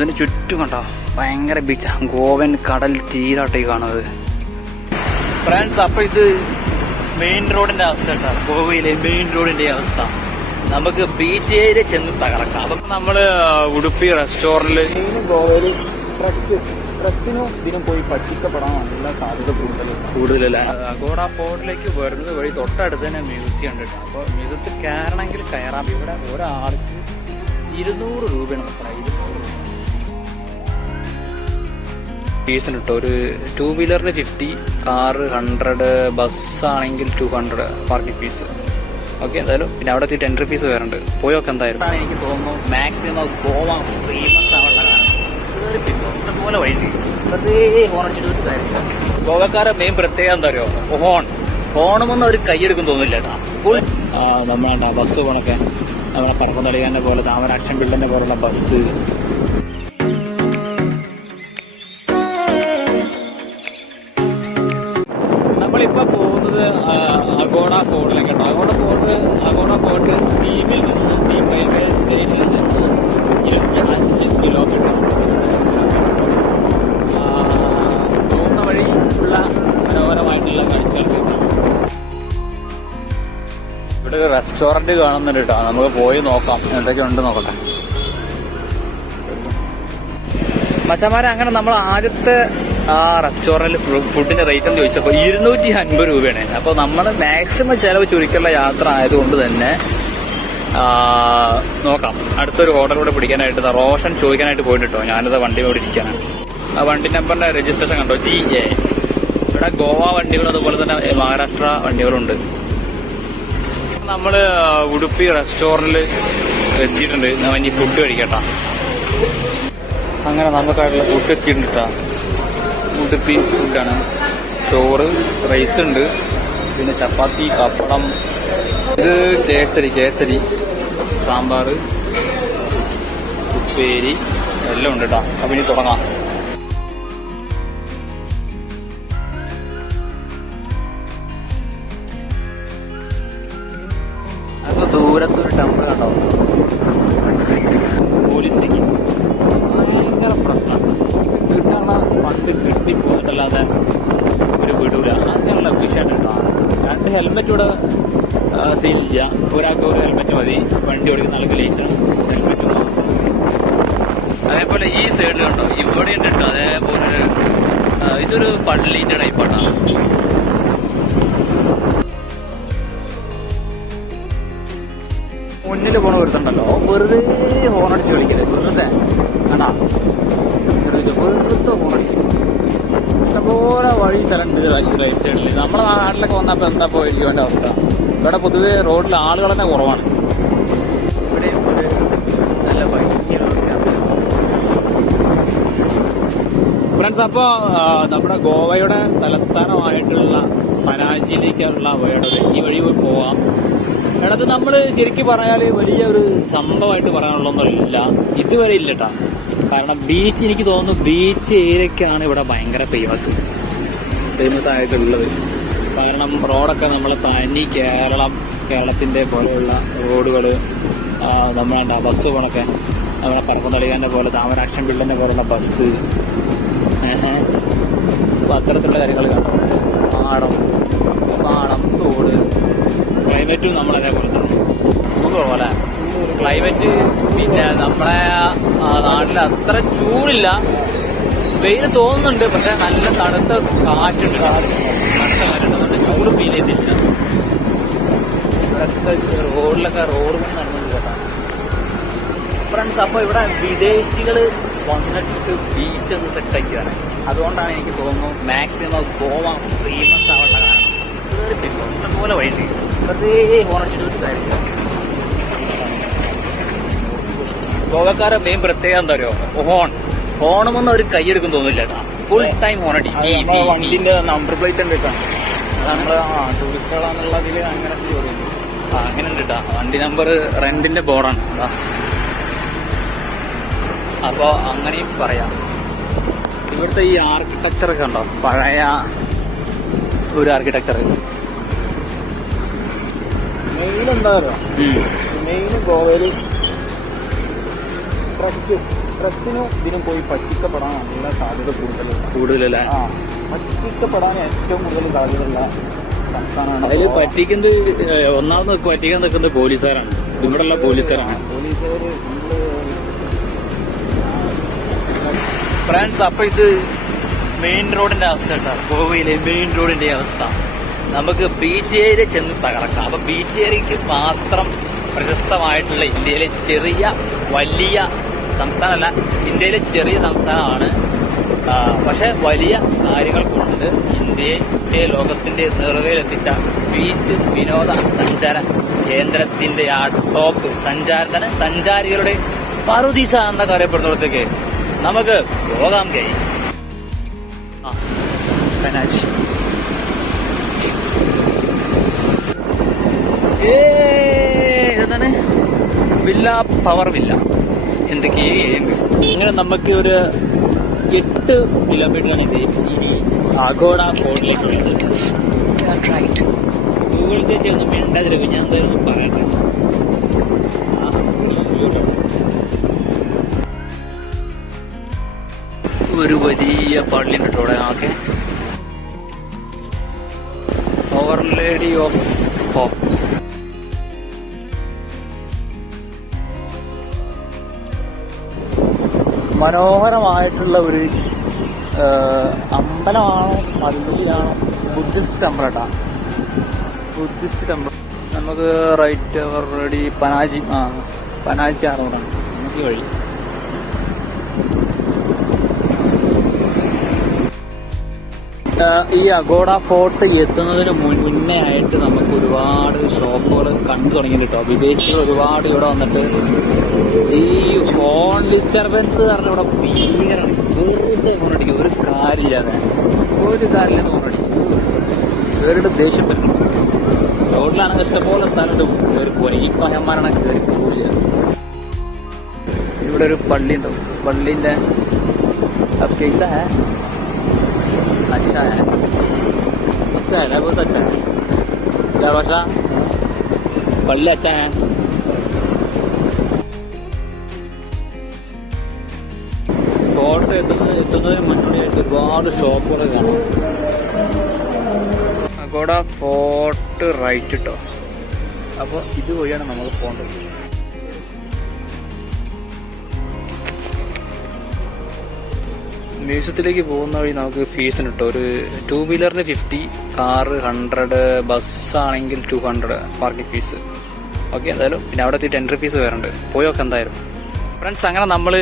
അതിന് ചുറ്റും കണ്ടോ ഭയങ്കര ബീച്ചാണ്. ഗോവൻ കടൽ തീരാട്ടെ കാണുന്നത് ഫ്രണ്ട്സ്. അപ്പൊ ഇത് മെയിൻ റോഡിന്റെ അവസ്ഥ കേട്ടോ, ഗോവയിലെ മെയിൻ റോഡിന്റെ അവസ്ഥ. നമുക്ക് ബീച്ച് ഏരിയ ചെന്ന് തകർക്കാം. അപ്പം നമ്മള് ഉടുപ്പി റെസ്റ്റോറന്റില് ഗോവയില് ട്രക്സിനും ഇതിനും പോയി പറ്റിക്കപ്പെടാൻ നല്ല സാധ്യത കൂടുതലല്ലേ. അഗോഡ ഫോർട്ടിലേക്ക് വരുന്നത് വഴി തൊട്ടടുത്ത് തന്നെ മ്യൂസിയം ഉണ്ട് കേട്ടോ. അപ്പോൾ മ്യൂസിയത്തിൽ കയറണമെങ്കിൽ കയറാം. ഇവിടെ ഒരാൾക്ക് 200 രൂപയാണ് നോക്കണം. 200 ഫീസിന് കിട്ടും. ഒരു 2 വീലറിന് 50, കാറ് 100, ബസ്സാണെങ്കിൽ 200 പാർക്കിംഗ് ഫീസ്. ഓക്കെ, എന്തായാലും പിന്നെ അവിടെ എത്തിയിട്ട് എൻട്രി ഫീസ് വേറുണ്ട്. പോയൊക്കെ എന്തായാലും എനിക്ക് തോന്നുന്നു മാക്സിമം ഗോവ ഫേമസ് ആവുള്ള കാരണം പോലെ വഴി വെറുതെ ഹോണടിച്ചിട്ട് കാര്യമില്ല. ഗോവക്കാരെ മെയിൻ പ്രത്യേകത എന്താ പറയുക, ഹോണുമെന്ന് അവർ കൈയെടുക്കും തോന്നില്ല കേട്ടോ. ഫുൾ നമ്മളെ ബസ് പോണൊക്കെ നമ്മളെ പറക്കുന്നളികാനെ പോലെ താമരാക്ഷൻ ബിൽഡിനെ പോലുള്ള ബസ്. നമ്മളിപ്പോ പോകുന്നത് അഗോഡ ഫോർട്ടിലേക്ക് കേട്ടോ. അഗോഡ ഫോർട്ട് ടീമിൽ നിന്ന് ടീം റെയിൽവേ സ്റ്റേഷനിൽ നിന്ന് 25 കിലോമീറ്റർ പോകുന്ന വഴി ഉള്ള മനോഹരമായിട്ടുള്ള കാഴ്ചകൾ. ഇവിടെ ഒരു റെസ്റ്റോറന്റ് കാണുന്നുണ്ട് കേട്ടോ. നമുക്ക് പോയി നോക്കാം എന്തൊക്കെ ഉണ്ട് നോക്കട്ടെ. മച്ചന്മാരെ, അങ്ങനെ നമ്മൾ ആദ്യത്തെ ആ റെസ്റ്റോറന്റിൽ ഫുഡിന്റെ റേറ്റ് എന്ന് ചോദിച്ചപ്പോൾ 250 രൂപയാണ്. അപ്പോൾ നമ്മൾ മാക്സിമം ചെലവ് ചുരുക്കിയുള്ള യാത്ര ആയതുകൊണ്ട് തന്നെ നോക്കാം. അടുത്തൊരു ഹോട്ടലിലൂടെ പിടിക്കാനായിട്ട് റോഷൻ ചോദിക്കാനായിട്ട് പോയിട്ട് കേട്ടോ. ഞാനിത് വണ്ടി ഇവിടെ ഇരിക്കാനാണ്. ആ വണ്ടി നമ്പറിന്റെ രജിസ്ട്രേഷൻ കണ്ടോ, GA. ഇവിടെ ഗോവ വണ്ടികളും അതുപോലെ തന്നെ മഹാരാഷ്ട്ര വണ്ടികളുണ്ട്. നമ്മള് ഉടുപ്പി റെസ്റ്റോറന്റിൽ എത്തിയിട്ടുണ്ട്. നമ്മൾ ഇനി ഫുഡ് കഴിക്കട്ടാ. അങ്ങനെ നമുക്കായിട്ടുള്ള ഫുഡ് എത്തിയിട്ടുണ്ട് കേട്ടോ. ഉടുപ്പി ഫുഡാണ്. ചോറ്, റൈസ് ഉണ്ട്, പിന്നെ ചപ്പാത്തി, പപ്പടം, ഇത് കേസരി, സാമ്പാർ, ഉപ്പേരി എല്ലാം ഉണ്ട് കേട്ടോ. അപ്പം ഇനി തുടങ്ങാം. അപ്പോൾ ദൂരത്തൊരു ടെമ്പിൾ കണ്ടോ, പോലീസിലേക്ക് ഭയങ്കര പ്രശ്നമാണ്. കിട്ടാനുള്ള ഫണ്ട് കിട്ടിപ്പോന്നിട്ടല്ലാതെ ഒരു വിടൂല. അങ്ങനെയുള്ള വിഷയമാണ് കേട്ടോ. 2 ഹെൽമെറ്റ് ഇവിടെ സീനില്ല. ഒരാൾക്ക് ഒരു ഹെൽമെറ്റ് മതി. വണ്ടി ഓടിക്കുന്ന ആൾക്ക് ലൈസൻസ് ഹെൽമെറ്റ് മാത്രം. അതേപോലെ ഈ സൈഡിൽ കണ്ടോ, ഇവിടെ ഉണ്ട് കേട്ടോ. അതേപോലെ ഇതൊരു പള്ളീൻ്റെ ടൈപ്പാണ്. മുന്നിൽ പോണ ഒരുത്തുണ്ടല്ലോ, വെറുതെ ഹോണടിച്ച് കളിക്കരുത്. വെറുതെ ആണാ വെറുതെ ഹോണടിക്കും. ഇഷ്ടംപോലെ വഴി സ്ഥലമുണ്ട് ഈ റൈറ്റ് സൈഡിൽ. നമ്മുടെ നാട്ടിലൊക്കെ വന്നപ്പോൾ എന്താ പോയിരിക്കും എൻ്റെ അവസ്ഥ. ഇവിടെ പൊതുവെ റോഡിൽ ആളുകൾ തന്നെ കുറവാണ്. ഇവിടെ നല്ല ഫ്രണ്ട്സ്. അപ്പോൾ നമ്മുടെ ഗോവയുടെ തലസ്ഥാനമായിട്ടുള്ള പനാജിയിലേക്കുള്ള വഴിയുടെ ഈ വഴി പോവാം. ഇടത് നമ്മൾ ശരിക്കും പറഞ്ഞാൽ വലിയൊരു സംഭവമായിട്ട് പറയാനുള്ളതൊന്നുമില്ല, ഇതുവരെ ഇല്ല കേട്ടോ. കാരണം ബീച്ച്, എനിക്ക് തോന്നുന്നു ബീച്ച് ഏരിയക്കാണ് ഇവിടെ ഭയങ്കര ഫേമസ് ആയിട്ടുള്ളത്. കാരണം റോഡൊക്കെ നമ്മൾ തനി കേരളത്തിൻ്റെ പോലെയുള്ള റോഡുകൾ, നമ്മളെ ബസ് പോണൊക്കെ നമ്മളെ പറക്കുന്നളികാനെ പോലെ താമരാക്ഷൻ ബിൽഡിനെ പോലുള്ള ബസ്, അപ്പോൾ അത്തരത്തിലുള്ള കാര്യങ്ങൾ കാണും. പാടം, തോട്, ക്ലൈമറ്റും നമ്മളതേപോലെ തന്നെ സുഖമല്ലേ ക്ലൈമറ്റ്. പിന്നെ നമ്മളെ നാട്ടിൽ അത്ര ചൂടില്ല, വെയിൽ തോന്നുന്നുണ്ട്, പക്ഷെ നല്ല തണുത്ത കാറ്റുണ്ട്. കാറ്റുണ്ട്, ചൂട് ഫീൽ ചെയ്തില്ല. ഇവിടത്തെ റോഡിലൊക്കെ റോഡ് പണി നടന്നത് കേട്ടോ ഫ്രണ്ട്സ്. അപ്പോൾ ഇവിടെ വിദേശികൾ വന്നിട്ട് ബീച്ച് ഒന്ന് സെറ്റാക്കിയാണ്. അതുകൊണ്ടാണ് എനിക്ക് തോന്നുന്നു മാക്സിമം ഗോവ ഫേമസ് ആവുള്ള കാരണം. ഇഷ്ടംപോലെ വഴി വെറുതെ ഹോണടിച്ചിട്ട് കാര്യമില്ല. ഗോവക്കാരെ മെയിൻ പ്രത്യേകത എന്താ പറയുക, ഹോണമെന്ന് അവർ കൈയെടുക്കും തോന്നില്ല കേട്ടോ. ഫുൾ ടൈം ഹോണടി. വണ്ടിന്റെ നമ്പർ പ്ലേറ്റ് ഉണ്ട് കേട്ടോ. നമ്മള് ടൂറിസ്റ്റുകളാന്നുള്ളതിൽ അങ്ങനെ അങ്ങനെ ഉണ്ട് കേട്ടോ. വണ്ടി നമ്പർ റെന്റിന്റെ ബോർഡാണ് അതാ. അപ്പോൾ അങ്ങനെയും പറയാം. ഇവിടുത്തെ ഈ ആർക്കിടെക്ചറൊക്കെ ഉണ്ടോ, പഴയ ഒരു ആർക്കിടെക്ചർ. മെയിൻ എന്താ പറയുക, മെയിൻ ഗോവയില് ട്രക്സ് ഡ്രഗ്സിനും ഇതിനും പോയി പറ്റിക്കപ്പെടാൻ നല്ല സാധ്യത കൂടുതലല്ലേ? പറ്റിക്കപ്പെടാൻ ഏറ്റവും കൂടുതൽ സാധ്യതയുള്ള സംസ്ഥാനമാണ്. അതിൽ പറ്റിക്കുന്നത് ഒന്നാമത് പറ്റിക്കാൻ നിൽക്കുന്നത് പോലീസുകാരാണ്. ഇവിടെയുള്ള പോലീസുകാരാണ്. ഫ്രണ്ട്സ്, അപ്പൊ ഇത് മെയിൻ റോഡിന്റെ അവസ്ഥ കേട്ടോ. ഗോവയിലെ മെയിൻ റോഡിന്റെ അവസ്ഥ. നമുക്ക് ബീച്ച് ഏരിയ ചെന്ന് തകർക്കാം. അപ്പൊ ബീച്ച് ഏരിയക്ക് മാത്രം പ്രശസ്തമായിട്ടുള്ള ഇന്ത്യയിലെ ചെറിയ വലിയ സംസ്ഥാനമല്ല, ഇന്ത്യയിലെ ചെറിയ സംസ്ഥാനമാണ്. പക്ഷെ വലിയ കാര്യങ്ങൾ കൊണ്ട് ഇന്ത്യയെ ലോകത്തിന്റെ നെറുകയിലെത്തിച്ച ബീച്ച് വിനോദ സഞ്ചാര കേന്ദ്രത്തിന്റെ ആ ടോപ്പ് സഞ്ചാരികളുടെ പറുദീസ എന്നൊക്കെ അറിയപ്പെടുന്നിടത്തേക്ക് നമുക്ക് പോകാം. പനാജി എന്താണ് വില്ല, പവർ വില്ല, എന്തൊക്കെയാണ്. ഇങ്ങനെ നമുക്ക് ഒരു 8 കിലോമീറ്ററാണ് ഇത് ഈ അഗോഡ ഫോർട്ടിലേക്കുള്ളത്. ഗൂഗിൾ ചേച്ചി ഒന്നും മിണ്ടാതിരിക്കും, ഞാൻ എന്തായാലും പറയട്ടെ. ഒരു വലിയ പള്ളിയുണ്ട് കേട്ടോ അവിടെ. ആകെ ഓവർ ലേഡി ഓഫ് ഹോപ്പ്. മനോഹരമായിട്ടുള്ള ഒരു അമ്പലമാണോ പള്ളിയാണോ, ബുദ്ധിസ്റ്റ് ടെമ്പിൾ കേട്ടാ, ബുദ്ധിസ്റ്റ് ടെമ്പിൾ. നമുക്ക് റൈറ്റ് ഓൾറെഡി പനാജി ആണ് നമുക്ക് വഴി. ഈ അഗോഡ ഫോർട്ട് എത്തുന്നതിന് മുന്നേ ആയിട്ട് നമുക്ക് ഒരുപാട് ഷോപ്പുകൾ കണ്ടു തുടങ്ങി കേട്ടോ. വിദേശികൾ ഒരുപാട് ഇവിടെ വന്നിട്ട് ഈ ഫോൺ ഡിസ്റ്റർബൻസ് കാരണം ഇവിടെ ഭീകരമാണ്. വെറുതെ ഫോണടിക്കും, ഒരു കാര്യമില്ലാതെ ഫോണടിക്കും. വേറെ ദേഷ്യം പറ്റും. റോഡിലാണെങ്കിൽ ഇഷ്ടംപോലെ സ്ഥലത്ത് കയറി പോയി. ഈ പഹന്മാരാണ് കയറി പോവില്ല. ഇവിടെ ഒരു പള്ളി ഉണ്ടാവും. പള്ളിന്റെ കേസ अच्छा है बहुत अच्छा है. क्या भाषा पढ़ले अच्छा है. ഫോർട്ട് എത്തുന്നതിന് മുന്നോടിയായിട്ട് ഒരുപാട് ഷോപ്പുകൾ കാണാം. അഗോഡ ഫോർട്ട് റൈറ്റ് കേട്ടോ. അപ്പോൾ ഇതുവഴിയാണ് നമ്മൾ പോകേണ്ടത്. മ്യൂസിയത്തിലേക്ക് പോകുന്ന വഴി നമുക്ക് ഫീസ് ഉണ്ട് കേട്ടോ. ഒരു 2 വീലറിന് 50, കാറ് 100, ബസ്സാണെങ്കിൽ 200 പാർക്കിംഗ് ഫീസ്. ഓക്കെ, എന്തായാലും പിന്നെ അവിടെ എത്തിയിട്ട് എൻട്രി ഫീസ് വേറുണ്ട്. പോയൊക്കെ എന്തായാലും. ഫ്രണ്ട്സ്, അങ്ങനെ നമ്മൾ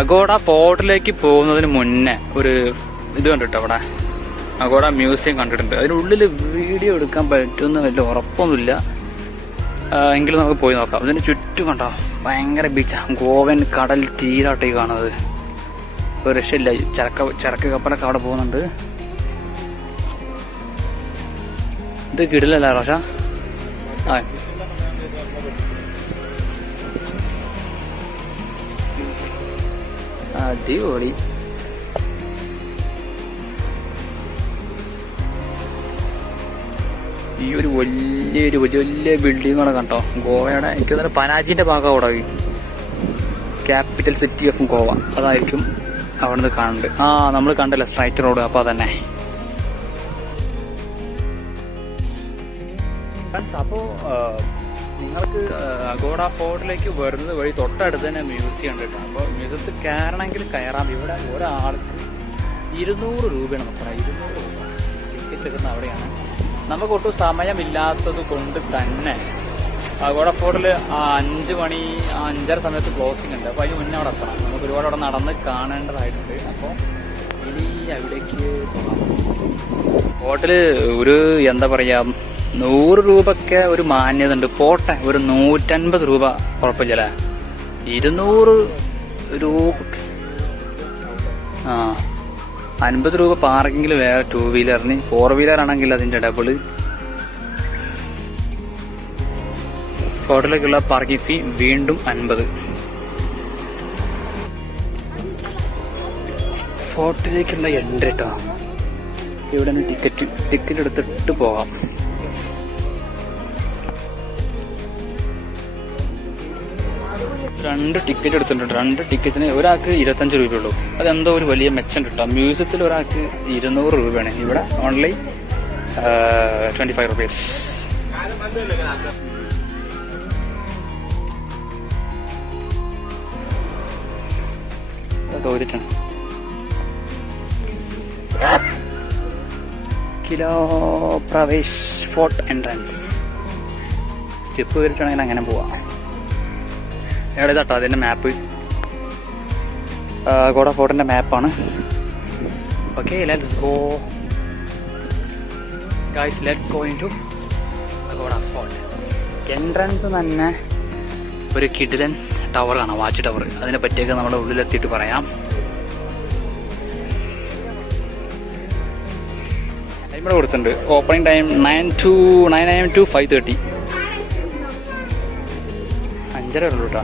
അഗോഡ ഫോർട്ടിലേക്ക് പോകുന്നതിന് മുന്നേ ഒരു ഇത് കണ്ടിട്ടോ. അവിടെ അഗോഡ മ്യൂസിയം കണ്ടിട്ടുണ്ട്. അതിനുള്ളിൽ വീഡിയോ എടുക്കാൻ പറ്റുമെന്ന് വലിയ ഉറപ്പൊന്നുമില്ല, എങ്കിലും നമുക്ക് പോയി നോക്കാം. അതിന് ചുറ്റും കണ്ടോ ഭയങ്കര ബീച്ചാണ്. ഗോവൻ കടൽ തീരാട്ടേ കാണുന്നത്. ഒരു രക്ഷയില്ല. ചരക്ക് കപ്പലൊക്കെ അവിടെ പോകുന്നുണ്ട്. ഇത് കിടിലല്ല റോഷ? അടിപൊളി. ഈ ഒരു വലിയ ബിൽഡിങ്ങാണ് കണ്ടോ. ഗോവയുടെ എനിക്ക് തോന്നുന്നു പനാജിന്റെ ഭാഗം അവിടെ, ക്യാപിറ്റൽ സിറ്റി ഓഫ് ഗോവ, അതായിരിക്കും അവിടുന്ന് കാണുന്നുണ്ട്. നമ്മൾ കണ്ടല്ലോ സ്ട്രൈറ്റ് റോഡ്. അപ്പോൾ അതന്നെ. അപ്പോൾ നിങ്ങൾക്ക് അഗോഡ ഫോർട്ടിലേക്ക് വരുന്നത് വഴി തൊട്ടടുത്ത് തന്നെ മ്യൂസിയം ഉണ്ട് കേട്ടോ. അപ്പോൾ മ്യൂസിയത്തിൽ കയറണമെങ്കിൽ കയറാം. ഇവിടെ ഒരാൾക്ക് 200 രൂപയാണ് നോക്കണം. 200 രൂപ ടിക്കറ്റ് എടുക്കുന്ന അവിടെയാണ്. നമുക്ക് ഒട്ടും സമയമില്ലാത്തത് കൊണ്ട് തന്നെ അഗോഡ ഫോർട്ടിൽ 5 മണി 5:30 സമയത്ത് ക്ലോസിംഗ് ഉണ്ട്. അപ്പോൾ അതിന് മുന്നേ അവിടെ എത്തണം. നമുക്ക് ഒരുപാട് അവിടെ നടന്ന് കാണേണ്ടതായിട്ടുണ്ട്. അപ്പോൾ ഇനി അവിടേക്ക് പോകാം. ഫോർട്ടിൽ ഒരു എന്താ പറയുക, 100 രൂപയ്ക്ക് ഒരു മാന്യത ഉണ്ട്. പോട്ടെ, ഒരു 150 രൂപ കുഴപ്പമില്ല. 200 രൂപ 50 രൂപ പാർക്കിങ്ങിൽ വേറെ 2 വീലറിന്. 4 വീലർ ആണെങ്കിൽ അതിൻ്റെ ഡബിള്. ഫോർട്ടിലേക്കുള്ള പാർക്കിംഗ് ഫീ വീണ്ടും 50. ഫോർട്ടിലേക്കുള്ള എൻട്രി കേട്ടോ. ഇവിടെ നിന്ന് ടിക്കറ്റ് എടുത്തിട്ട് പോകാം. 2 ടിക്കറ്റ് എടുത്തിട്ടുണ്ട്. 2 ടിക്കറ്റിന് ഒരാൾക്ക് 25 രൂപയുള്ളൂ. അതെന്തോ ഒരു വലിയ മെച്ചം കിട്ടാം. മ്യൂസിയത്തിൽ ഒരാൾക്ക് 200 രൂപയാണ്. ഇവിടെ ഓൺലി 25 റുപ്പീസ്. തോന്നിട്ടാണ് കിലോ പ്രവേശ് ഫോർട്ട് എൻട്രൻസ്. സ്റ്റെപ്പ് കയറിയിട്ടാണെങ്കിൽ അങ്ങനെ പോവാം. എവിടെ തട്ടോ അതിൻ്റെ മാപ്പ്, ഗോഡ ഫോർട്ടിൻ്റെ മാപ്പാണ്. Okay, let's go guys, let's go into ഗോഡ ഫോർട്ട്. എൻട്രൻസ് തന്നെ ഒരു കിടിലൻ ടവറാണ്, വാച്ച് ടവർ. അതിനെ പറ്റിയൊക്കെ നമ്മുടെ ഉള്ളിലെത്തിയിട്ട് പറയാം. ഇവിടെ കൊടുത്തിട്ടുണ്ട് ഓപ്പണിംഗ് ടൈം 9 AM to 5:30. 5:30 ഉള്ളൂ കേട്ടോ.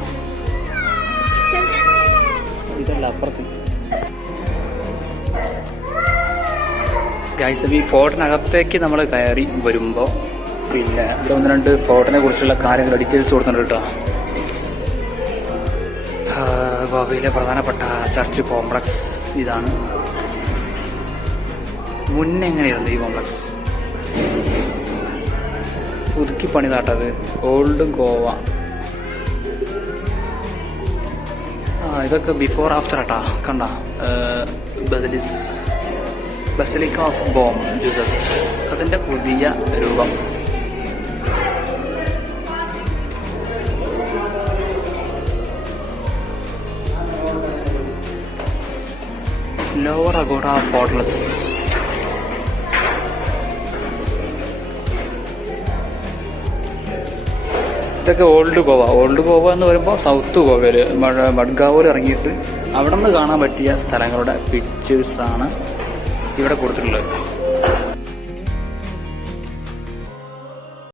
ഇതല്ല അപ്പുറത്ത് ഗൈസ്. ഈ ഫോർട്ടിനകത്തേക്ക് നമ്മൾ കയറി വരുമ്പോൾ പിന്നെ ഇവിടെ 1-2 ഫോർട്ടിനെ കുറിച്ചുള്ള കാര്യങ്ങൾ ഡീറ്റെയിൽസ് കൊടുത്തിട്ടുണ്ട് കേട്ടോ. ഗോവയിലെ പ്രധാനപ്പെട്ട ചർച്ച് കോംപ്ലക്സ് ഇതാണ്. മുന്നേ എങ്ങനെയായിരുന്നു ഈ കോംപ്ലക്സ്? പുതുക്കി പണിതാട്ടത് ഓൾഡ് ഗോവ. ഇതൊക്കെ ബിഫോർ ആഫ്റ്റർ ആട്ടാ. കണ്ട ബസലിക്ക ഓഫ് ബോം ജീസസ്, അതിൻ്റെ പുതിയ രൂപം. ലോവർ അഗോഡ ഫോർട്ട്ലെസ്. ഇതൊക്കെ ഓൾഡ് ഗോവ. ഓൾഡ് ഗോവ എന്ന് പറയുമ്പോൾ സൗത്ത് ഗോവയിൽ മഡ്ഗാവൂർ ഇറങ്ങിയിട്ട് അവിടെ നിന്ന് കാണാൻ പറ്റിയ സ്ഥലങ്ങളുടെ പിക്ചേഴ്സാണ് ഇവിടെ കൊടുത്തിട്ടുള്ളത്.